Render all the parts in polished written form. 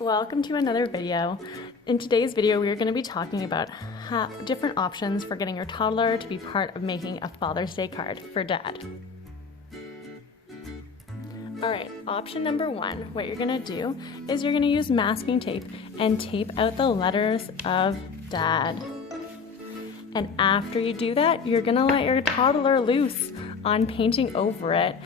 Welcome to another video. In today's video, we are going to be talking about different options for getting your toddler to be part of making a Father's Day card for Dad. Alright, option number one, what you're going to do is you're going to use masking tape and tape out the letters of Dad. And after you do that, you're going to let your toddler loose on painting over it,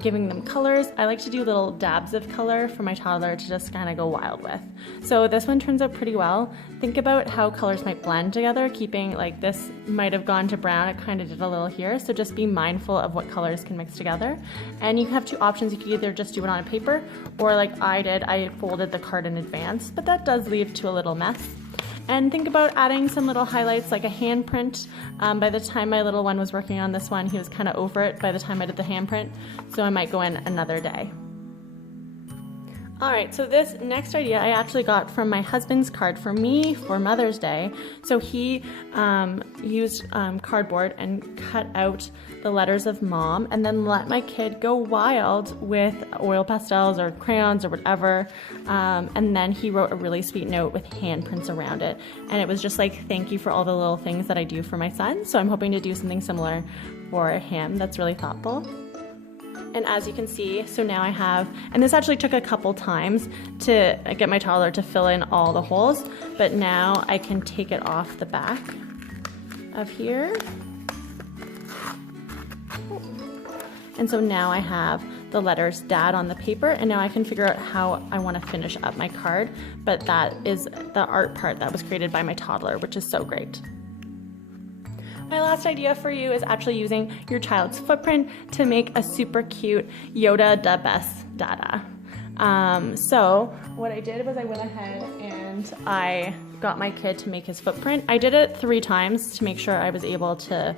giving them colors. I like to do little dabs of color for my toddler to just kind of go wild with. So this one turns out pretty well. Think about how colors might blend together, keeping like this might have gone to brown, it kind of did a little here, so just be mindful of what colors can mix together. And you have two options, you could either just do it on a paper, or like I did, I folded the card in advance, but that does lead to a little mess. And think about adding some little highlights like a handprint. By the time my little one was working on this one, he was kind of over it by the time I did the handprint, so I might go in another day. Alright, so this next idea I actually got from my husband's card for me for Mother's Day. So he used cardboard and cut out the letters of Mom and then let my kid go wild with oil pastels or crayons or whatever. And then he wrote a really sweet note with handprints around it. And it was just like, thank you for all the little things that I do for my son. So I'm hoping to do something similar for him that's really thoughtful. And as you can see, so now I have, and this actually took a couple times to get my toddler to fill in all the holes, but now I can take it off the back of here. And so now I have the letters Dad on the paper, and now I can figure out how I want to finish up my card, but that is the art part that was created by my toddler, which is so great. My last idea for you is actually using your child's footprint to make a super cute Yoda da best Dada. So what I did was I went ahead and I got my kid to make his footprint. I did it 3 times to make sure I was able to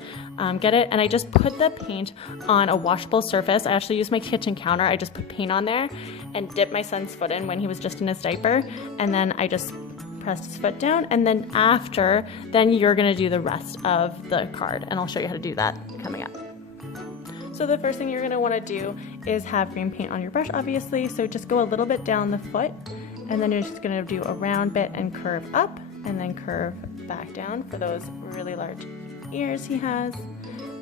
get it, and I just put the paint on a washable surface. I actually used my kitchen counter. I just put paint on there and dipped my son's foot in when he was just in his diaper, and then I just pressed his foot down, and then then you're gonna do the rest of the card, and I'll show you how to do that coming up. So the first thing you're gonna wanna do is have green paint on your brush, obviously, so just go a little bit down the foot, and then you're just gonna do a round bit and curve up, and then curve back down for those really large ears he has,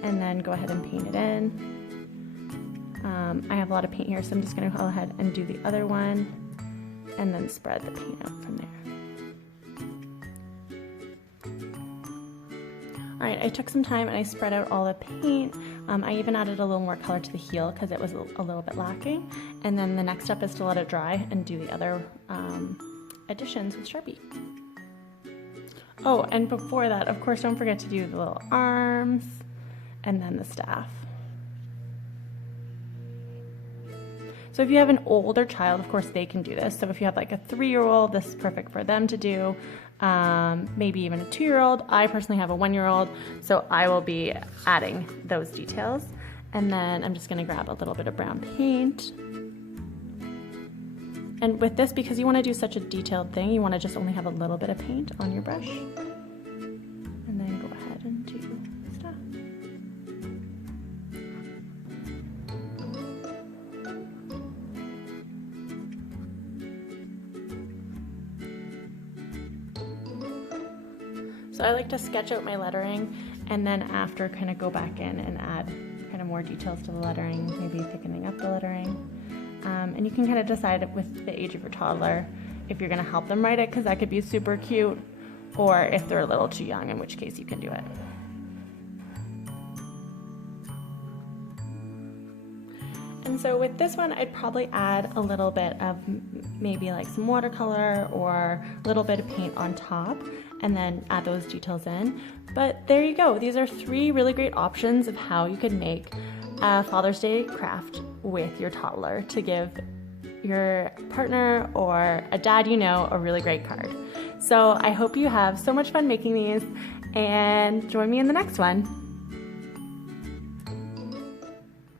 and then go ahead and paint it in. I have a lot of paint here, so I'm just gonna go ahead and do the other one, and then spread the paint out from there. Alright, I took some time and I spread out all the paint. I even added a little more color to the heel because it was a little bit lacking. And then the next step is to let it dry and do the other additions with Sharpie. Oh, and before that, of course, don't forget to do the little arms and then the staff. So if you have an older child, of course, they can do this. So if you have like a 3-year-old, this is perfect for them to do. Maybe even a 2-year-old. I personally have a 1-year-old, so I will be adding those details. And then I'm just gonna grab a little bit of brown paint. And with this, because you wanna do such a detailed thing, you wanna just only have a little bit of paint on your brush. And then go ahead and do stuff. So I like to sketch out my lettering, and then after kind of go back in and add kind of more details to the lettering, maybe thickening up the lettering. And you can kind of decide with the age of your toddler if you're going to help them write it, because that could be super cute, or if they're a little too young, in which case you can do it. And so with this one, I'd probably add a little bit of maybe like some watercolor or a little bit of paint on top, and then add those details in. But there you go. These are 3 really great options of how you could make a Father's Day craft with your toddler to give your partner or a dad you know a really great card. So I hope you have so much fun making these, and join me in the next one.